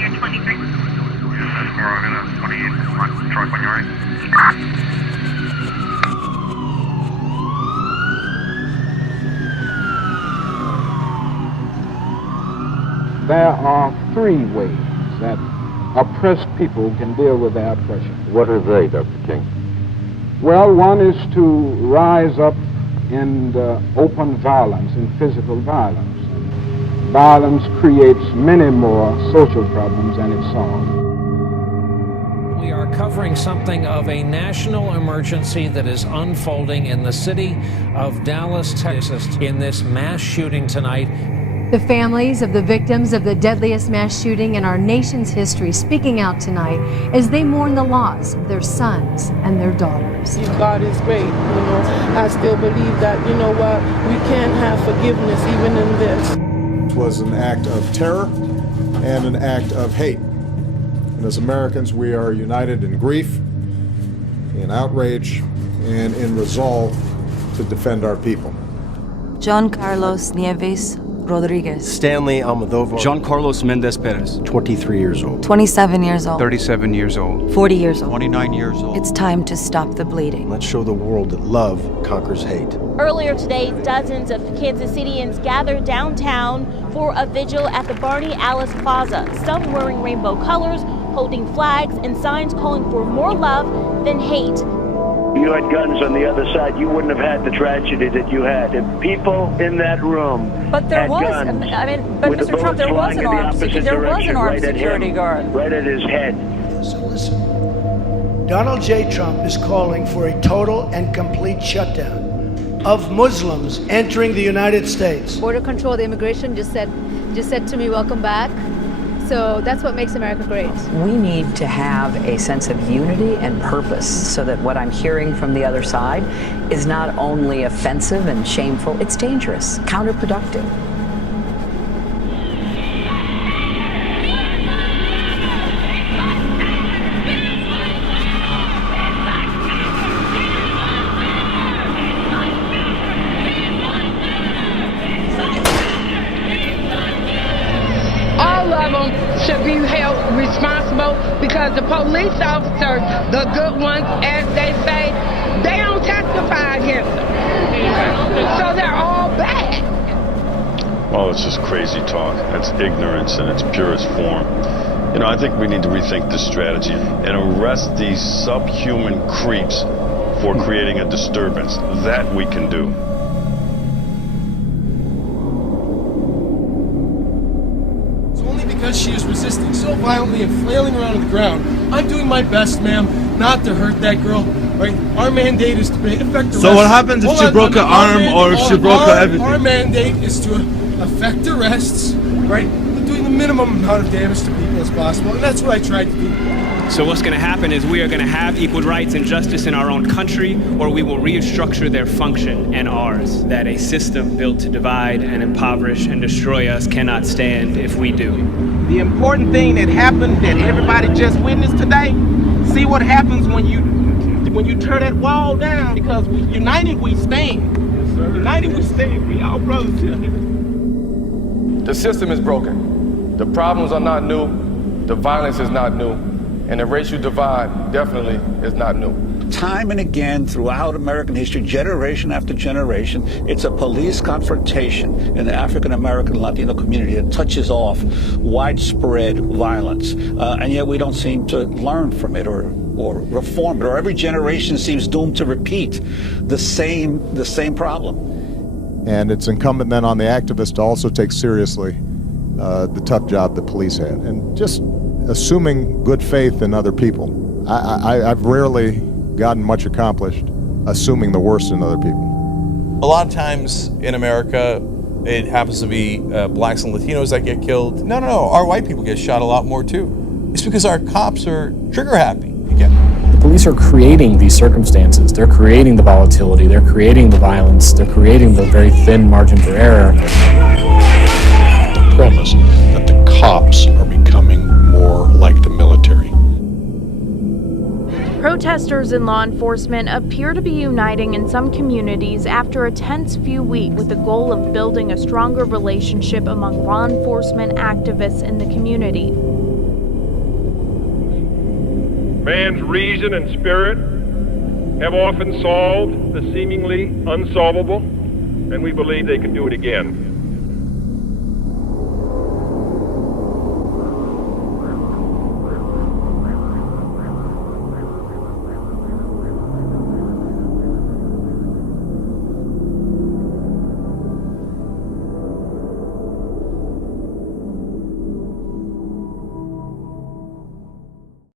your 23. That's car, I'm in a 28, truck on your right. There are three ways that oppressed people can deal with their oppression. What are they, Dr. King? Well, one is to rise up in open violence, in physical violence. Violence creates many more social problems than it solves. We are covering something of a national emergency that is unfolding in the city of Dallas, Texas, in this mass shooting tonight. The families of the victims of the deadliest mass shooting in our nation's history speaking out tonight as they mourn the loss of their sons and their daughters. God is great, I still believe that, what, we can have forgiveness even in this. It was an act of terror and an act of hate. And as Americans, we are united in grief, in outrage, and in resolve to defend our people. John Carlos Nieves Rodriguez. Stanley Almodovar. John Carlos Mendez Perez. 23 years old. 27 years old. 37 years old. 40 years old. 29 years old. It's time to stop the bleeding. Let's show the world that love conquers hate. Earlier today, dozens of Kansas Cityans gathered downtown for a vigil at the Barney Alice Plaza. Some wearing rainbow colors, holding flags and signs calling for more love than hate. You had guns on the other side, you wouldn't have had the tragedy that you had. If people in that room but there had was, guns, but Mr. Trump, there was an armed security guard. Right at his head. So listen, Donald J. Trump is calling for a total and complete shutdown of Muslims entering the United States. Border Control, the immigration just said to me, welcome back. So that's what makes America great. We need to have a sense of unity and purpose so that what I'm hearing from the other side is not only offensive and shameful, it's dangerous, counterproductive. All of them should be held responsible because the police officers, the good ones, as they say, they don't testify against them. So they're all bad. Well, it's just crazy talk. That's ignorance in its purest form. I think we need to rethink this strategy and arrest these subhuman creeps for creating a disturbance. That we can do. Because she is resisting so violently and flailing around on the ground. I'm doing my best, ma'am, not to hurt that girl. Right? Our mandate is to effect arrests. So what happens if she broke her arm or if she broke her everything? Our mandate is to effect arrests, right? Doing the minimum amount of damage to people as possible, and that's what I tried to do. So what's going to happen is we are going to have equal rights and justice in our own country, or we will restructure their function and ours. That a system built to divide and impoverish and destroy us cannot stand if we do. The important thing that happened that everybody just witnessed today, see what happens when you tear that wall down, because united we stand. Yes, sir. United we stand. We all brothers here. The system is broken. The problems are not new. The violence is not new. And the racial divide definitely is not new. Time and again throughout American history, generation after generation, it's a police confrontation in the African American Latino community that touches off widespread violence. And yet we don't seem to learn from it or reform it, or every generation seems doomed to repeat the same problem. And it's incumbent then on the activists to also take seriously the tough job the police had. And just assuming good faith in other people. I've rarely gotten much accomplished assuming the worst in other people. A lot of times in America, it happens to be blacks and Latinos that get killed. No, our white people get shot a lot more too. It's because our cops are trigger happy again. The police are creating these circumstances. They're creating the volatility. They're creating the violence. They're creating the very thin margin for error. The premise that the cops are becoming more like the military. Protesters and law enforcement appear to be uniting in some communities after a tense few weeks with the goal of building a stronger relationship among law enforcement activists in the community. Man's reason and spirit have often solved the seemingly unsolvable, and we believe they can do it again.